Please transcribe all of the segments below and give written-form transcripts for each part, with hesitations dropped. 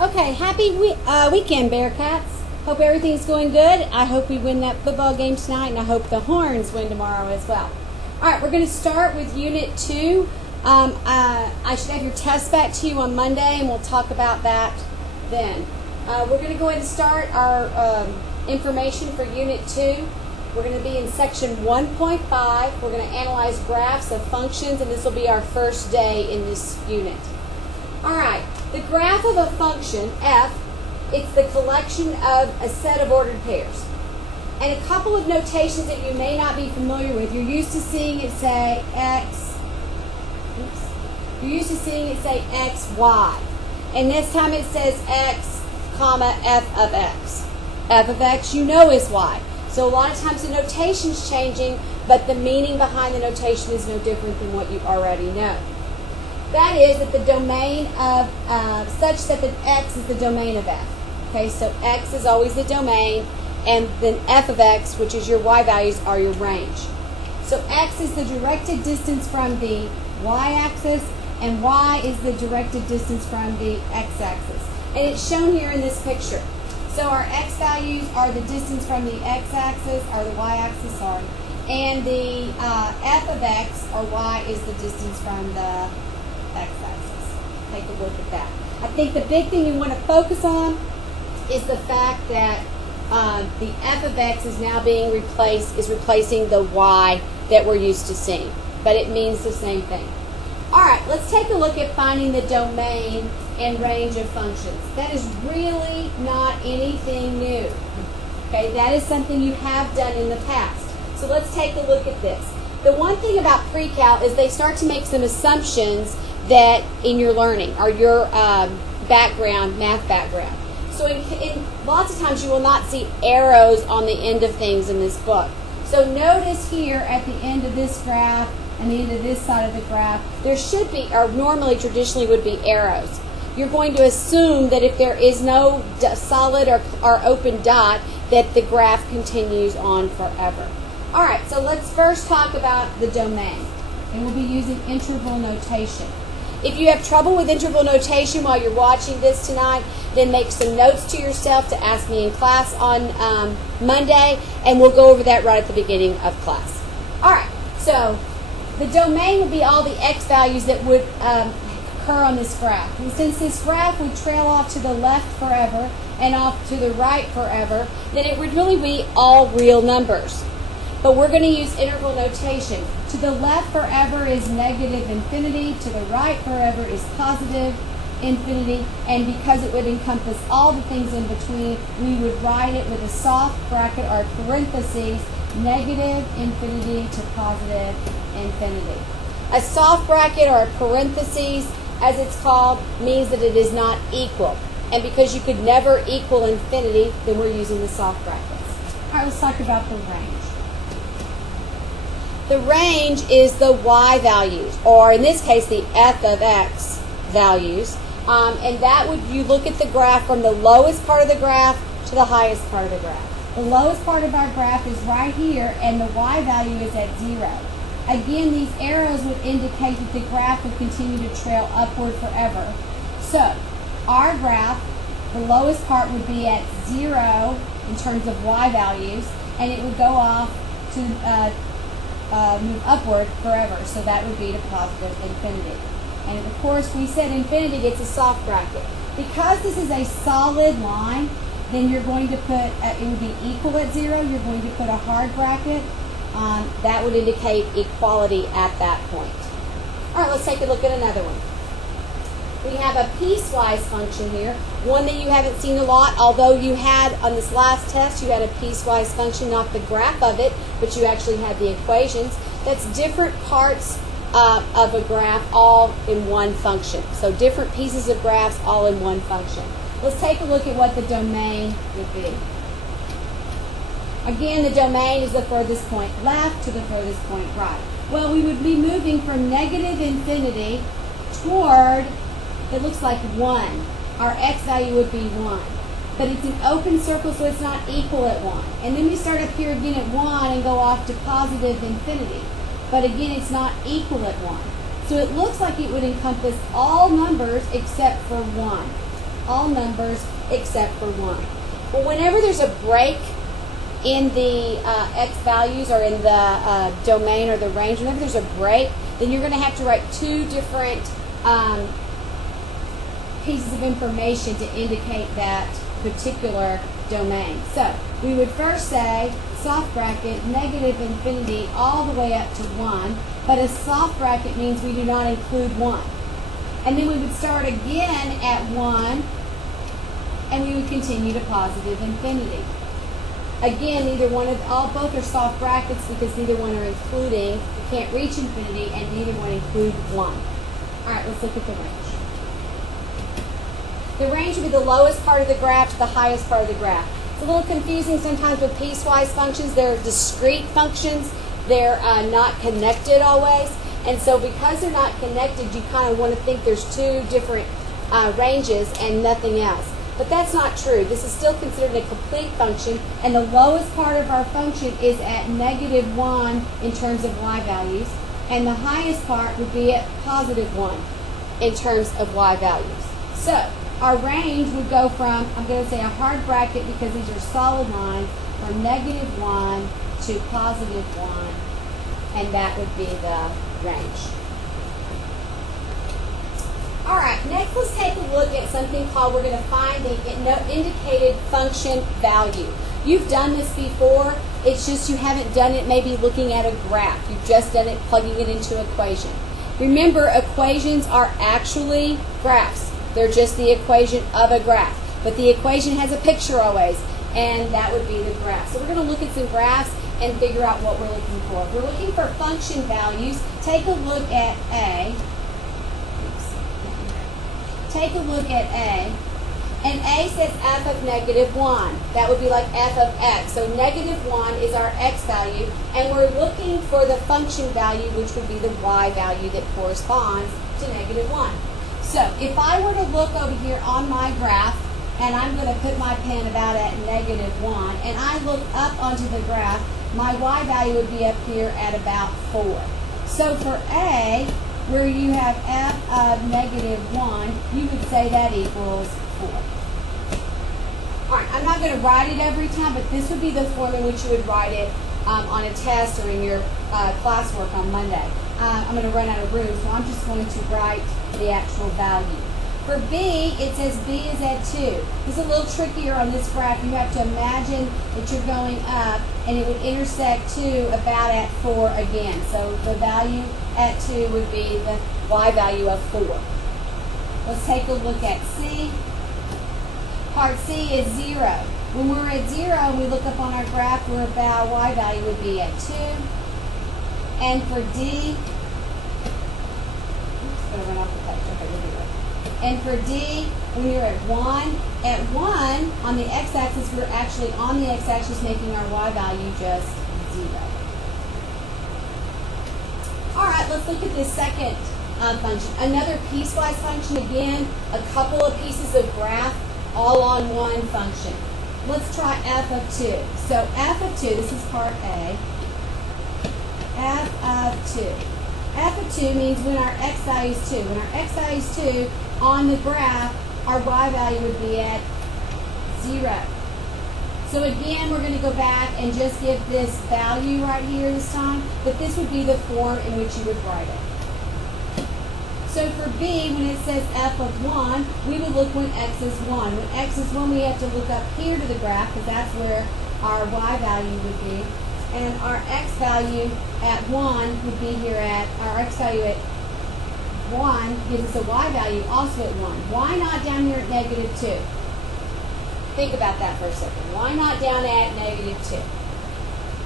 Okay, happy weekend, Bearcats. Hope everything's going good. I hope we win that football game tonight, and I hope the Horns win tomorrow as well. All right, we're going to start with Unit 2. I should have your test back to you on Monday, and we'll talk about that then. We're going to go ahead and start our information for Unit 2. We're going to be in Section 1.5. We're going to analyze graphs of functions, and this will be our first day in this unit. All right, the graph of a function, f, it's the collection of a set of ordered pairs. And a couple of notations that you may not be familiar with. You're used to seeing it say x, You're used to seeing it say x, y. And this time it says x, comma, f of x. F of x you know is y. So a lot of times the notation's changing, but the meaning behind the notation is no different than what you already know. That is that the domain of, such that the x is the domain of f. Okay, so x is always the domain, and then f of x, which is your y values, are your range. So x is the directed distance from the y-axis, and y is the directed distance from the x-axis. And it's shown here in this picture. So our x values are the distance from the x-axis, or the y-axis, sorry, and the f of x, or y, is the distance from the x-axis. Take a look at that. I think the big thing you want to focus on is the fact that the f of x is now being replacing the y that we're used to seeing. But it means the same thing. All right, let's take a look at finding the domain and range of functions. That is really not anything new. Okay, that is something you have done in the past. So let's take a look at this. The one thing about Precal is they start to make some assumptions that in your learning or your background, math background. So in lots of times you will not see arrows on the end of things in this book. So notice here at the end of this graph and the end of this side of the graph, there should be, or normally traditionally would be, arrows. You're going to assume that if there is no solid or open dot, that the graph continues on forever. All right, so let's first talk about the domain. And we'll be using interval notation. If you have trouble with interval notation while you're watching this tonight, then make some notes to yourself to ask me in class on Monday, and we'll go over that right at the beginning of class. All right, so the domain would be all the x values that would occur on this graph. And since this graph would trail off to the left forever and off to the right forever, then it would really be all real numbers. But we're going to use interval notation. To the left forever is negative infinity. To the right forever is positive infinity. And because it would encompass all the things in between, we would write it with a soft bracket or parentheses, negative infinity to positive infinity. A soft bracket or a parentheses, as it's called, means that it is not equal. And because you could never equal infinity, then we're using the soft brackets. All right, let's talk about the range. The range is the y values, or in this case, the f of x values. And that would, you look at the graph from the lowest part of the graph to the highest part of the graph. The lowest part of our graph is right here, and the y value is at 0. Again, these arrows would indicate that the graph would continue to trail upward forever. So, our graph, the lowest part would be at 0 in terms of y values, and it would go off to move upward forever, so that would be to positive infinity. And of course, we said infinity gets a soft bracket. Because this is a solid line, then you're going to put, it would be equal at 0, you're going to put a hard bracket. That would indicate equality at that point. All right, let's take a look at another one. We have a piecewise function here, one that you haven't seen a lot, although you had, on this last test, you had a piecewise function, not the graph of it, but you actually had the equations. That's different parts of a graph all in one function. So different pieces of graphs all in one function. Let's take a look at what the domain would be. Again, the domain is the furthest point left to the furthest point right. Well, we would be moving from negative infinity toward, it looks like 1. Our x value would be 1. But it's an open circle, so it's not equal at 1. And then we start up here again at 1 and go off to positive infinity. But again, it's not equal at 1. So it looks like it would encompass all numbers except for 1. all numbers except for 1. Well, whenever there's a break in the x values or in the domain or the range, whenever there's a break, then you're going to have to write two different pieces of information to indicate that particular domain. So we would first say soft bracket, negative infinity, all the way up to 1, but a soft bracket means we do not include 1. And then we would start again at 1, and we would continue to positive infinity. Again, both are soft brackets because neither one are including, you can't reach infinity, and neither one include 1. All right, let's look at the range. The range would be the lowest part of the graph to the highest part of the graph. It's a little confusing sometimes with piecewise functions. They're discrete functions. They're not connected always. And so because they're not connected, you kind of want to think there's two different ranges and nothing else. But that's not true. This is still considered a complete function, and the lowest part of our function is at -1 in terms of y values, and the highest part would be at +1 in terms of y values. So our range would go from, I'm going to say a hard bracket because these are solid lines, from -1 to +1, and that would be the range. All right, next let's take a look at something called, we're going to find the indicated function value. You've done this before, it's just you haven't done it maybe looking at a graph. You've just done it plugging it into an equation. Remember, equations are actually graphs. They're just the equation of a graph. But the equation has a picture always, and that would be the graph. So we're going to look at some graphs and figure out what we're looking for. If we're looking for function values, take a look at A. Take a look at A, and A says f of -1. That would be like f of x. So -1 is our x value, and we're looking for the function value, which would be the y value that corresponds to -1. So if I were to look over here on my graph, and I'm going to put my pen about at -1, and I look up onto the graph, my y value would be up here at about 4. So for A, where you have f of -1, you would say that equals 4. All right, I'm not going to write it every time, but this would be the form in which you would write it on a test or in your classwork on Monday. I'm going to run out of room, so I'm just going to write the actual value. For B, it says B is at 2. This is a little trickier on this graph. You have to imagine that you're going up, and it would intersect 2 about at 4 again. So the value at 2 would be the y value of 4. Let's take a look at C. Part C is 0. When we're at 0 and we look up on our graph, we're about y value would be at 2. And for D, going to run off the page. Okay, we'll do it. And for D, when you're at 1 on the x-axis, we're actually on the x-axis making our y value just 0. All right, let's look at this second function. Another piecewise function, again, a couple of pieces of graph all on one function. Let's try f of 2. So f of 2, this is part A. F of 2. F of 2 means when our x value is 2. When our x value is 2, on the graph, our y value would be at 0. So again, we're going to go back and just give this value right here this time, but this would be the form in which you would write it. So for B, when it says f of 1, we would look when x is 1. When x is 1, we have to look up here to the graph because that's where our y value would be. And our x value at 1 would be here at, our x value at 1 gives us a y value also at 1. Why not down here at -2? Think about that for a second. Why not down at -2?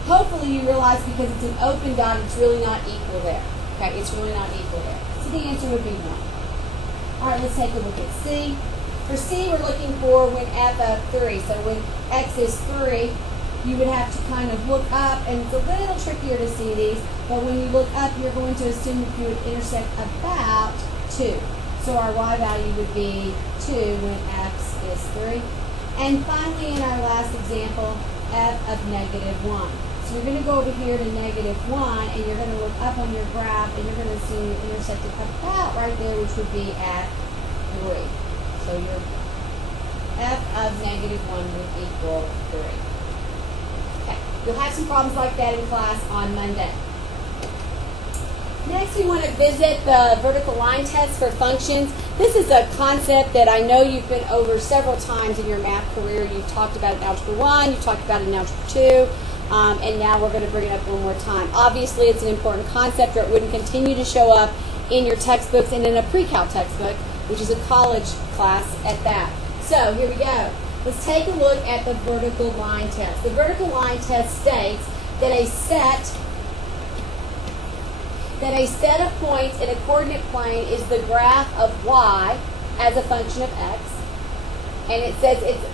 Hopefully you realize because it's an open dot, it's really not equal there. Okay, it's really not equal there. So the answer would be 1. All right, let's take a look at C. For C, we're looking for when f of 3. So when x is 3, you would have to kind of look up, and it's a little trickier to see these, but when you look up, you're going to assume that you would intersect about 2. So our y value would be 2 when x is 3. And finally, in our last example, f of -1. So you're going to go over here to -1, and you're going to look up on your graph, and you're going to assume it intersected about right there, which would be at 3. So your of negative 1 would equal 3. Okay, you'll have some problems like that in class on Monday. Next, we want to visit the vertical line test for functions. This is a concept that I know you've been over several times in your math career. You've talked about it in Algebra 1, you've talked about it in Algebra 2, and now we're going to bring it up one more time. Obviously, it's an important concept, or it wouldn't continue to show up in your textbooks and in a Precal textbook, which is a college class at that. So, here we go. Let's take a look at the vertical line test. The vertical line test states that a set of points in a coordinate plane is the graph of y as a function of x, and it says it's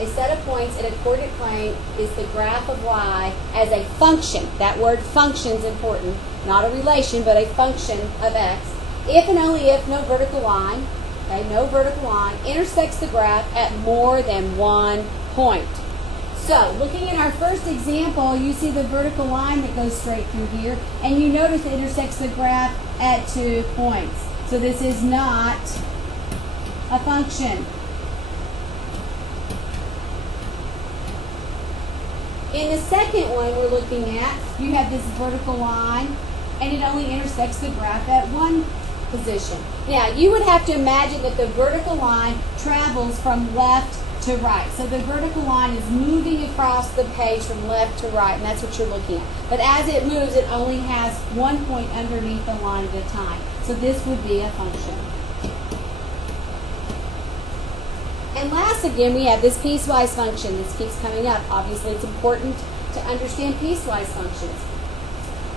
a set of points in a coordinate plane is the graph of y as a function. That word function is important, not a relation, but a function of x. If and only if no vertical line, okay, no vertical line intersects the graph at more than one point. So, looking at our first example, you see the vertical line that goes straight through here, and you notice it intersects the graph at 2 points. So this is not a function. In the second one we're looking at, you have this vertical line, and it only intersects the graph at one position. Now, you would have to imagine that the vertical line travels from left to right. So the vertical line is moving across the page from left to right, and that's what you're looking at. But as it moves, it only has one point underneath the line at a time. So this would be a function. And last, again, we have this piecewise function. This keeps coming up. Obviously, it's important to understand piecewise functions.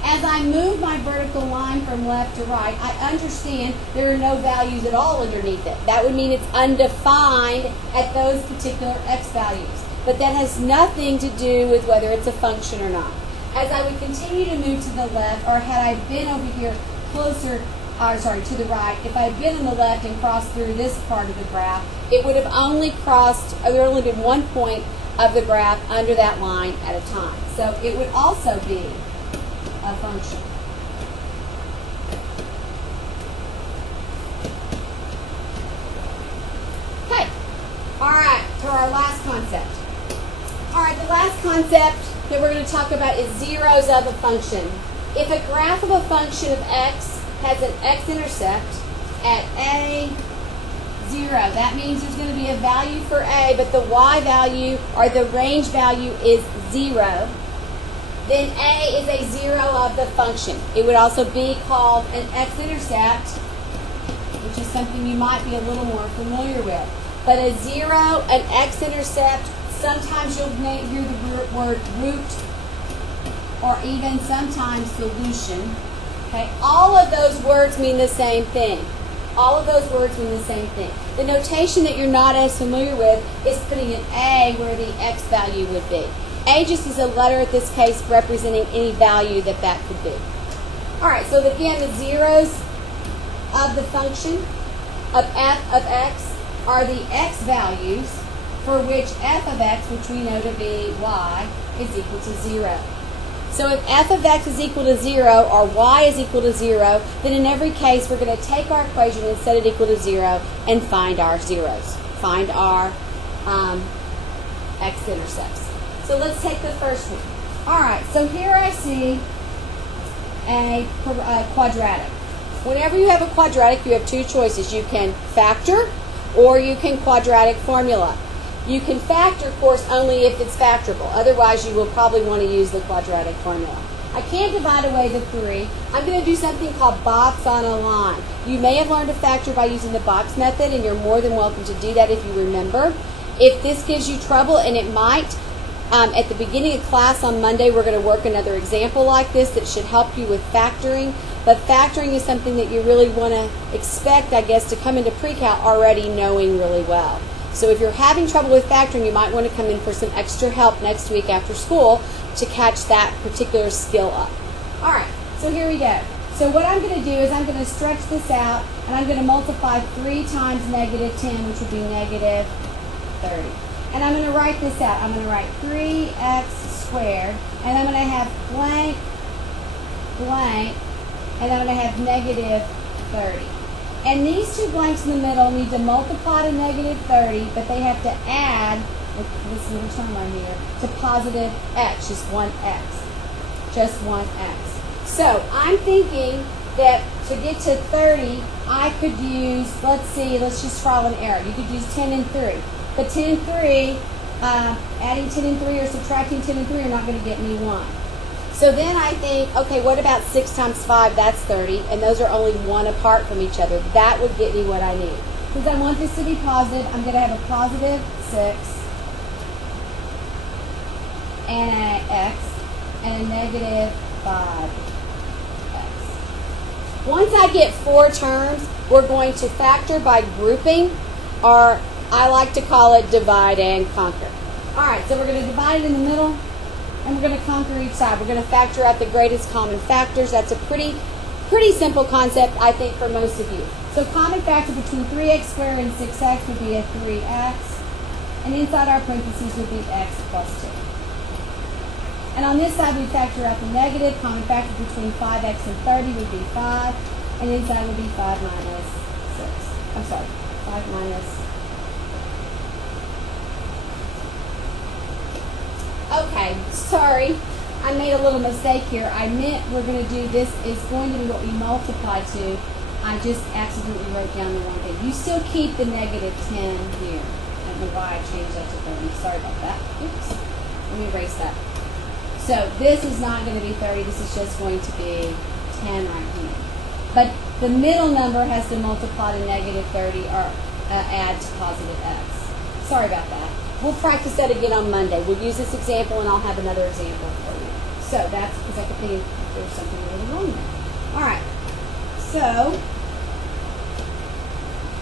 As I move my vertical line from left to right, I understand there are no values at all underneath it. That would mean it's undefined at those particular x values. But that has nothing to do with whether it's a function or not. As I would continue to move to the left, or had I been over here closer, to the right, if I had been on the left and crossed through this part of the graph, it would have only there would only been one point of the graph under that line at a time. So it would also be a function. Okay. All right, to our last concept. All right, the last concept that we're going to talk about is zeros of a function. If a graph of a function of x has an x-intercept at a 0, that means there's going to be a value for a, but the y value or the range value is 0. Then a is a 0 of the function. It would also be called an x-intercept, which is something you might be a little more familiar with. But a 0, an x-intercept, sometimes you'll hear the word root or even sometimes solution. Okay? All of those words mean the same thing. All of those words mean the same thing. The notation that you're not as familiar with is putting an a where the x value would be. A just is a letter in this case representing any value that could be. Alright, so again, the zeros of the function of f of x are the x values for which f of x, which we know to be y, is equal to 0. So if f of x is equal to 0 or y is equal to 0, then in every case we're going to take our equation and set it equal to 0 and find our zeros. Find our x-intercepts. So let's take the first one. Alright, so here I see a quadratic. Whenever you have a quadratic, you have two choices. You can factor or you can quadratic formula. You can factor, of course, only if it's factorable. Otherwise, you will probably want to use the quadratic formula. I can't divide away the 3. I'm going to do something called box on a line. You may have learned to factor by using the box method, and you're more than welcome to do that if you remember. If this gives you trouble, and it might, at the beginning of class on Monday, we're going to work another example like this that should help you with factoring. But factoring is something that you really want to expect, I guess, to come into Precal already knowing really well. So if you're having trouble with factoring, you might want to come in for some extra help next week after school to catch that particular skill up. Alright, so here we go. So what I'm going to do is I'm going to stretch this out, and I'm going to multiply 3 times negative 10, which would be negative 30. And I'm going to write this out. I'm going to write 3x squared, and I'm going to have blank, blank, and I'm going to have negative 30. And these two blanks in the middle need to multiply to negative 30, but they have to add, this little term right here, to positive x, just one x. Just one x. So I'm thinking that to get to 30, I could use, let's just trial and error. You could use 10 and 3. But 10 and 3, adding 10 and 3 or subtracting 10 and 3 are not going to get me 1. So then I think, okay, what about 6 times 5? That's 30, and those are only 1 apart from each other. That would get me what I need. Since I want this to be positive, I'm going to have a positive 6 and an x and a negative 5x. Once I get 4 terms, we're going to factor by grouping, or I like to call it divide and conquer. All right, so we're going to divide it in the middle, and we're going to conquer each side. We're going to factor out the greatest common factors. That's a pretty simple concept, I think, for most of you. So common factor between 3x squared and 6x would be a 3x, and inside our parentheses would be x plus 2. And on this side, we factor out the negative. Common factor between 5x and 30 would be 5, and inside would be 5 minus 6. I'm sorry, 5 minus. Okay, sorry, I made a little mistake here. I meant we're going to do this is going to be what we multiply to. I just accidentally wrote down the wrong thing. You still keep the negative 10 here. I don't know why I changed that to 30. Sorry about that. Oops. Let me erase that. So this is not going to be 30. This is just going to be 10 right here. But the middle number has to multiply to negative 30 or add to positive x. Sorry about that. We'll practice that again on Monday. We'll use this example, and I'll have another example for you. So that's because I could think there's something really wrong there. All right. So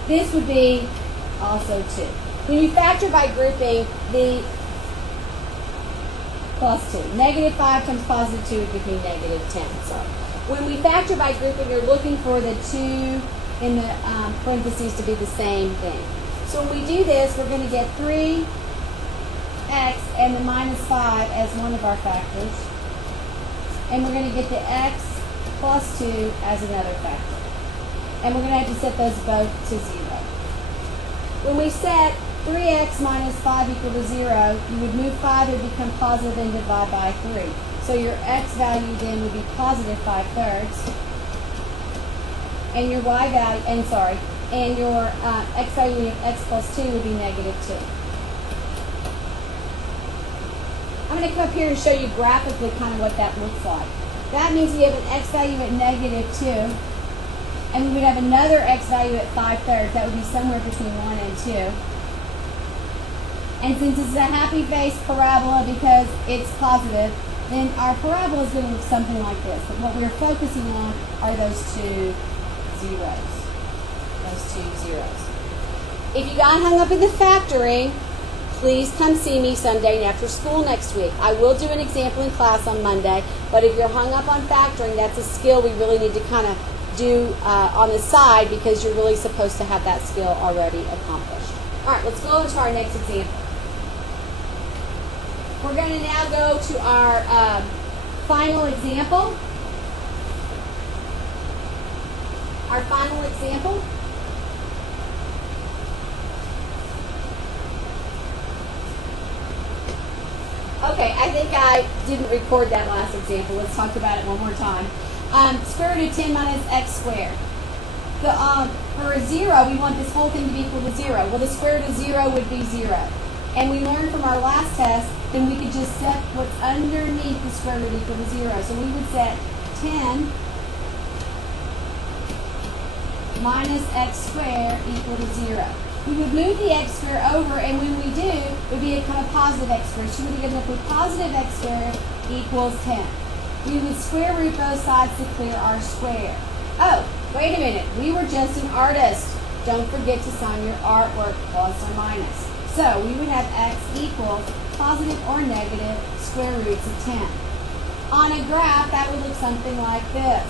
this would be also 2. When you factor by grouping, the plus 2. Negative 5 times positive 2 would give me negative 10. So when we factor by grouping, you're looking for the 2 in the parentheses to be the same thing. So when we do this, we're going to get 3x and the minus 5 as one of our factors. And we're going to get the x plus 2 as another factor. And we're going to have to set those both to 0. When we set 3x minus 5 equal to 0, you would move 5, it would become positive and divide by 3. So your x value then would be positive 5/3. And your y value, and your x value of x plus 2 would be negative 2. I'm going to come up here and show you graphically kind of what that looks like. That means we have an x value at negative 2, and we would have another x value at 5/3. That would be somewhere between 1 and 2. And since it's a happy face parabola because it's positive, then our parabola is going to look something like this. But what we're focusing on are those 2 zeros. Those 2 zeros. If you got hung up in the factoring, please come see me someday after school next week. I will do an example in class on Monday, but if you're hung up on factoring, that's a skill we really need to kind of do on the side because you're really supposed to have that skill already accomplished. All right, let's go on to our next example. We're going to now go to our final example. Our final example. Okay, I think I didn't record that last example. Let's talk about it one more time. Square root of 10 minus x squared. For a 0, we want this whole thing to be equal to 0. Well, the square root of 0 would be 0. And we learned from our last test, then we could just set what's underneath the square root equal to 0. So we would set 10 minus x squared equal to 0. We would move the x squared over, and when we do, it would become a positive x squared. So we would end up with positive x squared equals 10. We would square root both sides to clear our square. Oh, wait a minute. We were just an artist. Don't forget to sign your artwork plus or minus. So we would have x equals positive or negative square roots of 10. On a graph, that would look something like this.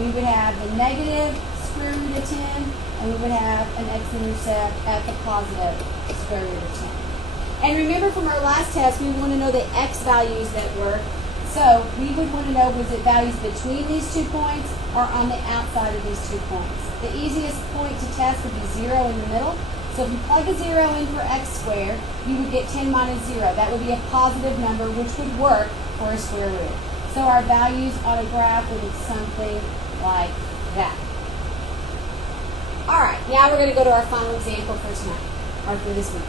We would have the negative square root of 10, and we would have an x-intercept at the positive square root of 10. And remember from our last test, we want to know the x values that work. So we would want to know, was it values between these 2 points or on the outside of these 2 points? The easiest point to test would be 0 in the middle. So if you plug a 0 in for x squared, you would get 10 minus 0. That would be a positive number, which would work for a square root. So our values on a graph would look something like that. All right, now we're going to go to our final example for tonight, or for this week.